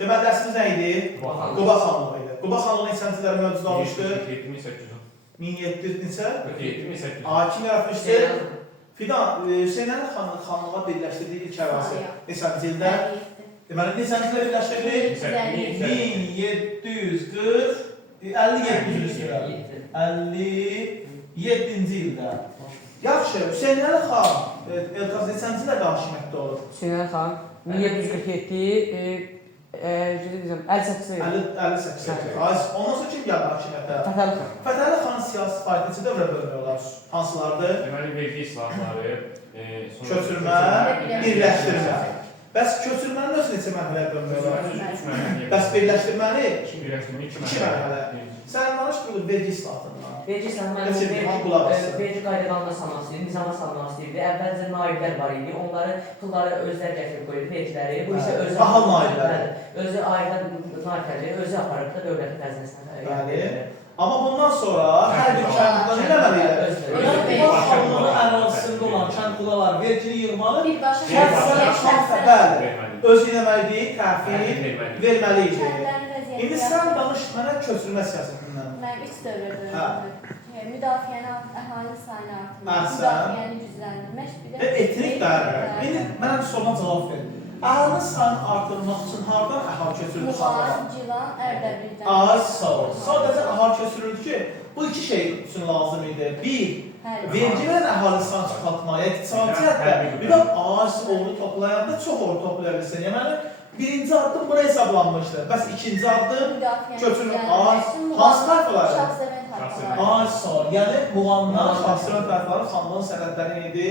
Deməli, dərsimiz nə idi? Quba xanlığı idi. Quba xanlığı neçənciləri mövcud almışdı? 1700 neçə? 1700. Kim yaratmışdı? Fidan, Hüseynəli xanlığa birləşdirdiyi ilk ərazi. Neçənci ildə? Deməli, neçənci ildə birləşdirdi? 57-ci ildə. Yaxşı, Hüseynəli xan Elkaz neçənci ildə hakimiyyətdə olur? Hüseynəli xan 1747 58 Ondan sonra kim gəldi hakimiyyətə? Fətəli xan. Fətəli xanın siyasi fəaliyyəti dövrə bölünüyorlar. Hansılardır? Deməli, vergi islahatları, Köçürmə, birləşdirmə. Bəs köçürmənin özü neçə mərhələyə bölünüyorlar? Bəs birləşdirməni? Birləşdirmə 2 mərhələ. Sən danış burada vergi islahatından. Vergi islahatından vergi qaydalarına salmaq istəyirdi, nizama salmaq istəyirdi. Əvvəlcə naiblər var idi, onları pulları özləri gətirib qoydu, vergiləri. Bu isə özü Baha naiblər. Özü ailə naibləri, özü aparıb da dövlətin xəzinəsinə. Bəli. Amma bundan sonra hər bir kəndqula nə eləməliydi? Yəni, Quba xanlığının ərazisində olan kəndqulalar vergini yığmalı, öz eləməlidir, təhvil verməliydi. İndi sən danış mənə köçürmə siyasətindən. Mən 3 dövrə bölündüm. Müdafiəni, əhalinin sayını artırmaq, müdafiəni gücləndirmək, bir də... Etnik dəyərlər. İndi mənə soruna cavab verin. Əhalinin sayını artırmaq üçün haradan əhal köçürüldü xanlığa? Muğan, Gilan, Ərdəbildən. Az sağ ol. Sadəcə əhal köçürüldü ki, bu iki şey üçün lazım idi. Bir, vergi verən əhali sayını çıxartmaya, iqtisadi cəhətdə bir də az oğlu toplayanda çox oğlu toplaya bilsin. Yəni, birinci addım buna hesablanmışdı. Bəs ikinci addım köçürülmə. Hansı tayfaları? Az sağ ol. Yəni, Muğandan şahsiyən tayfaları xanlığın sənədləri idi.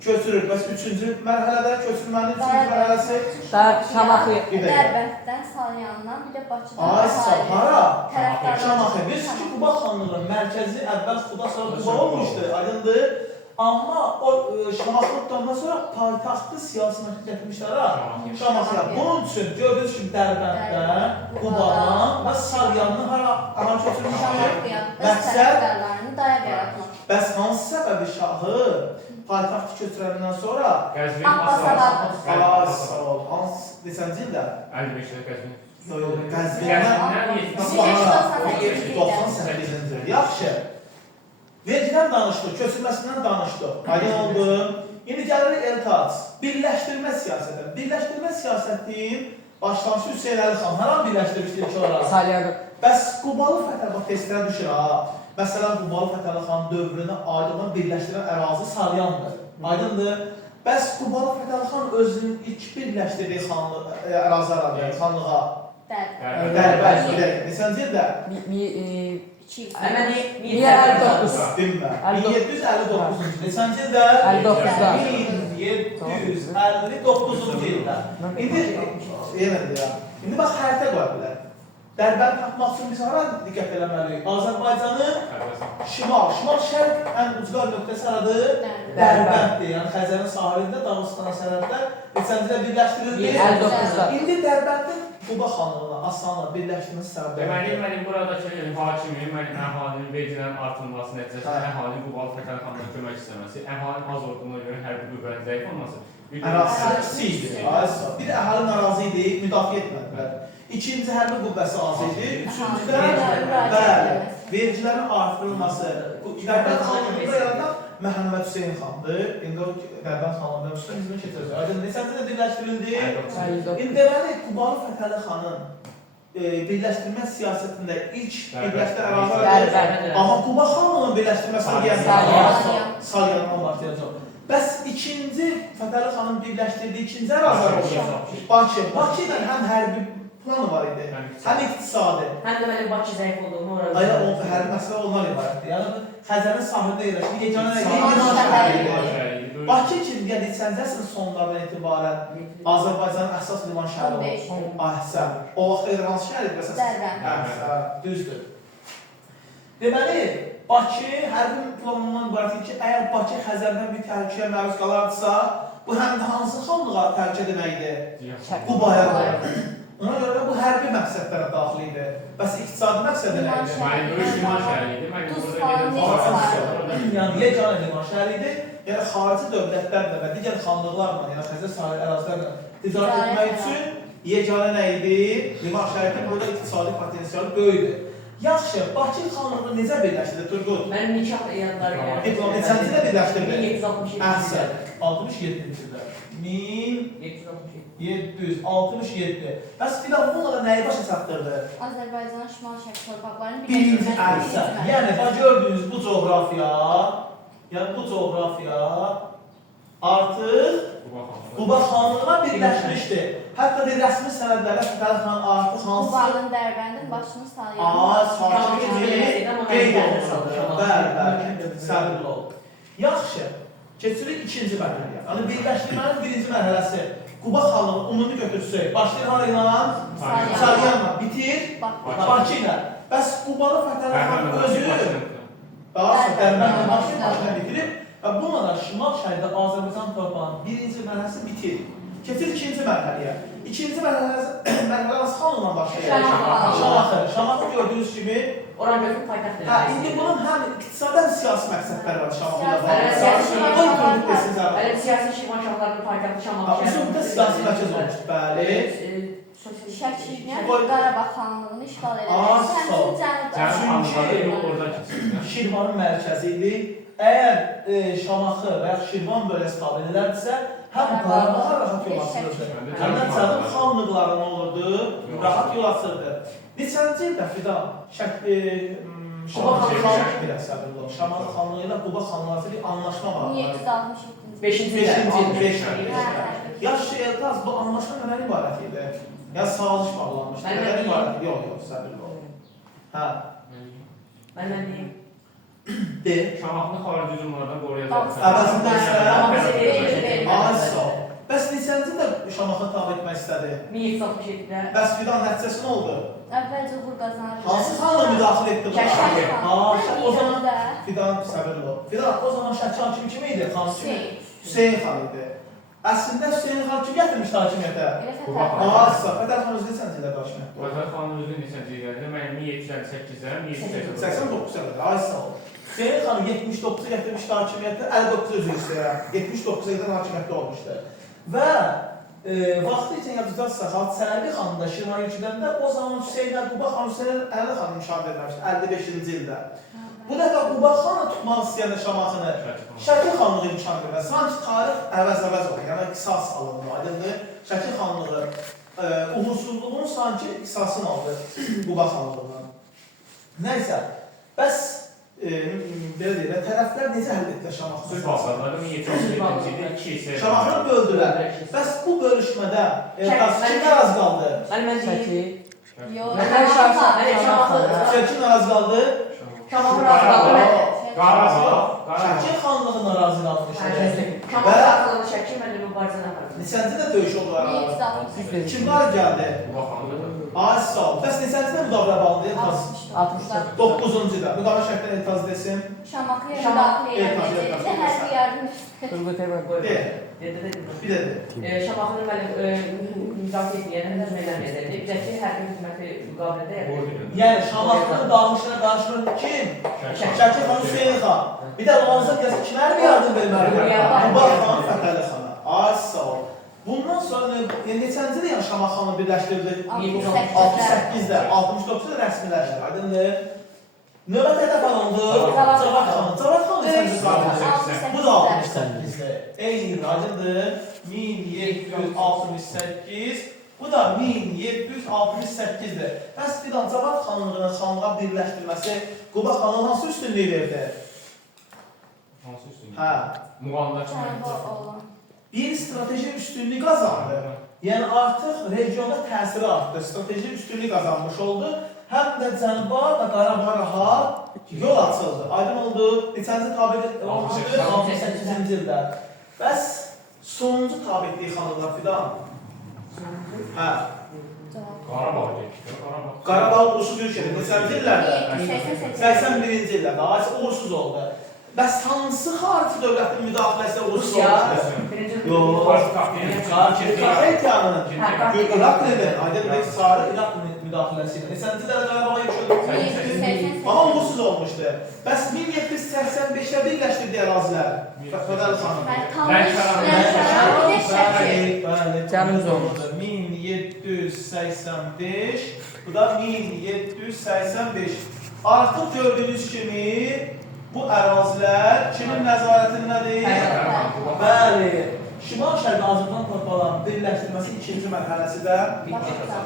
Köçürür. Bəs üçüncü mərhələdə köçürmənin üçüncü mərhələsi? Şamaxı. Dərbənddən, Salyandan, bir də Bakıdan. Ay sağ, hara? Şamaxı. Biz ki, Quba xanlığının mərkəzi əvvəl Quba sonra Quba olmuşdu, aydındır. Amma o Şamaxı tutandan sonra paytaxtı siyasi mərkəz gətirmişlər Şamaxıya. Bunun üçün gördüyünüz kimi Dərbənddən, Qubadan və Salyandan hara köçürmüşdür? Məqsəd? Bəs hansı səbəbi şahı paytaxtı köçürəndən sonra Abbasabad. sağ ol. Hansı neçənci ildə? 55-də Qəzvin. Qəzvindən 98-ci ildə. Yaxşı. Vergiden danışdıq, köçürməsindən danışdıq. Aydın oldu. İndi gəlirik Eltac. Birləşdirmə siyasəti. Birləşdirmə siyasətinin başlanışı Hüseynəli xan. Hər an birləşdirmişdir ki, orada? Salyanı. Bəs Qubalı Fətəli testlərə düşür ha. Məsələn, Qubalı Fətəli xan dövrünə aid olan birləşdirən ərazi Salyandır. Aydındır. Bəs Qubalı Fətəli xan özünün ilk birləşdirdiyi xanlığa Dərbənd. Neçənci ildə? 1759. Dinmə. 1759-cu. Neçənci ildə? 59-da. 1759-cu ildə. İndi bax, xəritə qoya bilər. Dərbənd tapmaq üçün biz hara diqqət eləməliyik? Azərbaycanın şimal-şərq ən uclar nöqtəsi haradır? Dərbənddir. Yəni Xəzərin sahilində Dağıstana sərhədlər neçəncidə birləşdirildi? 59-da. İndi Dərbəndin Quba xanlığına, Aslanla birləşdirməsi səbəbi. Deməli, buradakı hakimin, əhalinin vergilərin artırılması nəticəsində əhalinin Qubalı Fətəli xanlığa kömək istəməsi, əhalinin az olduğuna görə hərbi qüvvənin zəif olması. Ərazisi idi. Bir əhali narazı idi, müdafiə etmədilər. İkinci hərbi qüvvəsi az idi. Üçüncüdə vergilərin artırılması. Dərbənd xanlığında yaradan Məhəmməd Hüseyin xandır. İndi o Dərbənd xanlığında üstün hizmə keçirəcək. Aydın, neçəncə birləşdirildi? İndi deməli, Qubalı Fətəli xanın birləşdirmə siyasətində ilk birləşdirə ərazilər. Amma Quba xanlığının birləşdirməsini deyən Salyandan başlayacaq. Bəs ikinci Fətəli xanın birləşdirdiyi ikinci ərazilər olacaq. Bakı. Bakı ilə həm hərbi planı var idi, həm iqtisadi. Həm də mənim Bakı zəif olduğumu orada. Aynen, hər məsələ ondan ibarətdir. Yəni, Xəzərin sahildə yerləşir. Yeganə Bakı ki, neçənci əsrin sonlardan etibarən Azərbaycanın əsas liman şəhəri olur. Əhsən. O vaxt hansı şəhər idi? Düzdür. Deməli, Bakı hərbi planından ibarətdir ki, əgər Bakı Xəzərdən bir təhlükəyə məruz qalardısa, bu həm də hansı xanlığa təhlükə deməkdir? Qubaya qoyardı. Ona görə də bu hərbi məqsədlərə daxil idi. Bəs iqtisadi məqsədə nə idi? Liman şəhəri idi. Yəni, yeganə liman şəhəri idi. Yəni, xarici dövlətlərlə və digər xanlıqlarla, yəni Xəzər sahil ərazilərlə ticarət etmək üçün yeganə nə idi? Liman şəhəri burada iqtisadi potensialı böyükdür. Yaxşı, Bakı xanlığı necə birləşdirdi Turgut? Mənim nikah yadları Diplom neçənci ilə birləşdirdi? 1767. Əhsən, 67-ci ildə. 1767. Bəs filan bunlara nəyi başa çatdırdı? Azərbaycanın şimal-şərq torpaqlarının Birinci əhsən. Yəni, gördüyünüz bu coğrafiya, artıq Quba xanlığına birləşmişdi. Hətta də rəsmi sənədlərə Fətəli xan artıq hansı... Qubanın Dərbəndin başını salıyır. Sakit kimi qeyd olunur. Bəli, səbirli ol. Yaxşı, keçirik ikinci mərhələyə. Yəni, birləşdirmənin birinci mərhələsi Quba xanlığı umumi götürsək, başlayır hara ilə? Sarıyanla, bitir Bakı ilə. Bəs Qubanı Fətəli xan özü Dərbəndin başına bitirib və bununla şimal şəhərdə Azərbaycan torpağının birinci mərhələsi bitir. Keçir ikinci mərhələyə. İkinci mərhələ hansı xanlıqla başlayır? Şamaxı. Şamaxı gördüyünüz kimi... Orangözün paytaxtı. İndi bunun həm iqtisadi həm siyasi məqsədləri var Şamaxı ilə bağlı. Siyasi şirvanşahlarının paytaxtı Şamaxı. Üsulda siyasi mərkəz olmuşdur, bəli. Şəkillə Qarabağ xanlığını işğal edir. Şirvanın mərkəzi idi. Əgər Şamaxı və ya Şirvan bölgəsi tabe edilərdirsə, həm Qarabağa rahat yol açılırdı. Həm də Cənubi xanlıqlara nə olurdu? Rahat yol açılırdı. Neçənci ildə Fidan Şamaxı xanlığı ilə Quba xanlığı arasında bir anlaşma var. 1767-ci. 5-ci il. Yaxşı, Eltaz, bu anlaşma nədən ibarət idi? Ya sağlış bağlanmışdı. Nədən ibarət idi? Yox, səbirli ol. Hə. Məndən deyim. De. Şamaxını xarici hücumlardan qoruyacaq. Əvəzində isə... Ay, sağ ol. Bəs neçənci də Şamaxı tabi etmək istədi? 1767-də. Bəs Fidan nəticəsi nə oldu? Əvvəlcə uğur qazanır. Hansı xanla müdaxilə etdi buna? O zaman Şəkil. Fidan səbirli ol. Fidan, o zaman Şəki hakim kim idi? Hüseyin xan idi. Əslində Hüseyin xan kim gətirmişdi hakimiyyətə? Asla, Fətəli xan özü neçənci ilə hakimiyyətdə? Fətəli xanın özü neçənci illərdə? Mən 1758-də, 1789-da, ay sağ ol. Hüseyin xan 79-a gətirmişdi hakimiyyətə, 59 özü istəyirəm. 79-a qədər hakimiyyətdə olmuşdu. Və vaxtı üçün yapacaqsa, Sərbi xanında Şirvan yüküləndə o zaman Hüseyin Quba xan Hüseyin Əli xanı müşahid edilmişdi 55-ci ildə. Bu dəfə Quba xanı tutmaq istəyəndə Şamaxını Şəki xanlığı müşahid edilmişdi. Sanki tarix əvəz olur, yəni qisas alındı, aydındır. Şəki xanlığı uğursuzluğun sanki qisasını aldı Quba xanlığından. Nəysə, bəs belə deyil, tərəflər necə həll etdilər Şamaxı? Söz bağladılar, 1767-ci ildə 2 hissəyə Şamaxını böldülər. Bəs bu bölüşmədə kim naraz qaldı? Şəki. Şəki naraz qaldı? Şamaxı naraz qaldı. Şəki xanlığı narazı qalmışdı. Şamaxı naraz qaldı Şəki, mən də mübarizə apardım. Neçəncidə döyüş oldu aralarında? Kimlər gəldi? Ay sağ ol. Bəs neçəncidə müdafiə bağlıdır? 9-cu da. Müdafiə şərtdən etiraz desin. Şamaxıya müdaxilə edildi, hər bir yardım Bir də Şamaxının müdafiə edilən hücum eləməyəcəkdir. Bir də ki, hər bir hücuməti müqabilində yapılır. yəni Şamaxının dağılışına qarşılıq kim? Şəki xan Hüseyin xan. Bir də Lanza deyəsə kimlər bir yardım verməli? Quba xan Fətəli xana. Ay sağ ol. Bundan sonra neçəncidə yəni Şamaxı xanı birləşdirildi? 68-də, 69-da rəsmiləşdi. Aydındır. Növbət hədəf alındı. Cavad xanı. Cavad xanı neçəncidə qalmışdı? Bu da 68-də. Eyni aydındır. 1768. Bu da 1768-dir. Bəs Fidan Cavad xanlığının xanlığa birləşdirməsi Quba xanlığına hansı üstünlüyü verdi? Hansı üstünlük? Hə. Muğamdakı Bir strateji üstünlük qazandı. Yəni artıq regionda təsiri artdı, strateji üstünlük qazanmış oldu. Həm də Cənuba və Qarabağa rahat yol açıldı. Aydın oldu. Neçənci tabi olmuşdu? 68-ci ildə. Bəs sonuncu tabi etdiyi xanlıqlar Fidan? Hə. Qarabağ. Qarabağ uğursuz ülkədir. Neçənci illərdə? 81-ci ildə. Daha uğursuz oldu. Bəs hansı xarici dövlətin müdaxiləsi uğursuz olmuşdu? Yox. Kartetiyanın İraq neden? Aydın sarı İraq müdaxiləsiyle. Neçənci ilə Qarabağa yüküldü? Amma uğursuz olmuşdu. Bəs 1785-də birləşdirdiyi ərazilər? Fətəli xanım. Cənub zonu. 1785 1785, bu da 1785. Artıq gördüyünüz kimi bu ərazilər kimin nəzarətindədir? Bəli. Şimal-Şərqi Azərbaycan torpaqlarının birləşdirməsi ikinci mərhələsi də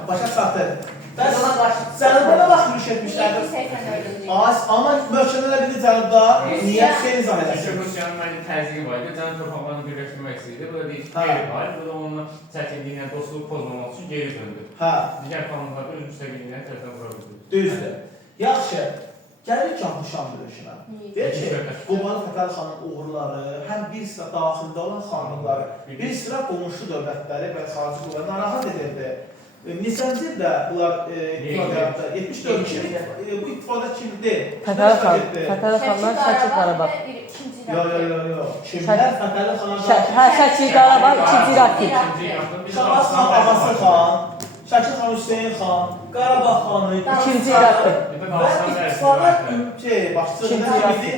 başa çatır. Cənubda da vaxt yürüş etmişlərdir. 1784-cü. Amma möhkəmələr bilir Cənubda. Niyə? Xeyr izah Çünki edəsin. Rusiyanın mənim təzyiqi var idi. Cənub torpaqlarını birləşdirmək istəyirdi. Bu da deyir ki, geri var. Bu da onun çətinliyinə, dostluğu pozmamaq üçün geri döndü. Hə, Digər qanunlarda öz müstəqilliyinə tərəfdən vura bildi. düzdür. Yaxşı. Gəlir Cahan döyüşünə. Deyir ki, Qobalı Fətəli xanın uğurları, həm bir sıra daxildə olan xanlıqları, bir sıra qonşu dövlətləri və xarici qüvvələri narahat edirdi. Neçənci ildə bunlar ittifaq yaratdı? 74 kimi bu ittifaqda kimdir? Fətəli xanlar Şəki Qarabağ. Yox. Kimlər Fətəli xanlar? Hə, Şəki Qarabağ, ikinci Rakit. Şahbaz xan Ağası xan, Şəki xan Hüseyin xan, Qarabağ xanı, İkinci Rakit. və ittifaqa başçısı kimdir?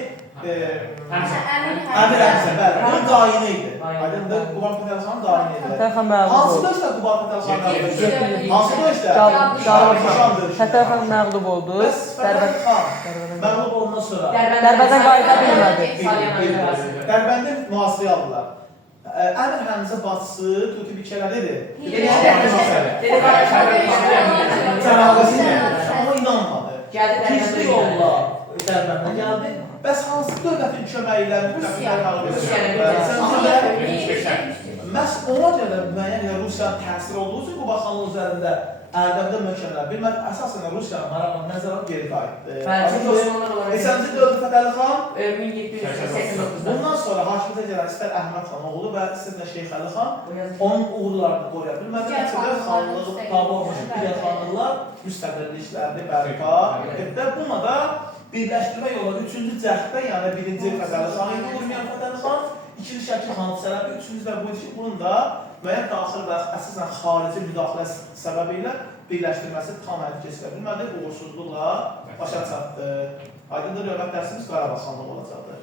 Əmir Həmzə, bəli, bunun qayını idi. Aydındır, Quban Fətəli xanın qayını idi. Fətəli xan məğlub Hansı oldu. döyüşdə Quban Fətəli xanın qayını idi? Hansı döyüşdə? Fətəli xan məğlub oldu. Bəs Fətəli xan məğlub olundan sonra Dərbədən qayıda bilmədi. Dərbəndə mühasirəyə aldılar. Əmir Həmzə bacısı Tuti Bikələdidir. Cənabəsi ilə, amma inanmadı. Gizli yolla Dərbəndə gəldi. Bəs hansı dövlətin köməyi ilə müttəfiqlər qalıb məhz ona görə müəyyən Rusiyanın təsiri olduğu üçün Quba xanlığı üzərində Ərdəbdə möhkəmələr. Bilməli, əsasən Rusiyanın maraqlarına nəzərə geri qayıtdı. Neçənci dövrdə Fətəli xan? 1789-da. Bundan sonra hakimiyyətə gələn istər Əhməd xan oğlu və istər də Şeyx Əli xan onun uğurlarını qoruya bilmədi. Nəticədə xanlığı tabi olmuş digər xanlıqlar müstəqilliklərini bərpa etdilər. Buna da birləşdirmə yolu 3-cü cəhddə, yəni 1-ci Fətəli xan idi, qurmayan Fətəli xan, 2-ci Şəki hadisələri, 3-cü də bu idi ki, bunun da müəyyən daxil və əsasən xarici müdaxilə səbəbi ilə birləşdirməsi tam həyata keçirə bilmədi, uğursuzluqla başa çatdı. Aydındır, növbət dərsimiz Qarabağ xanlığı olacaqdır.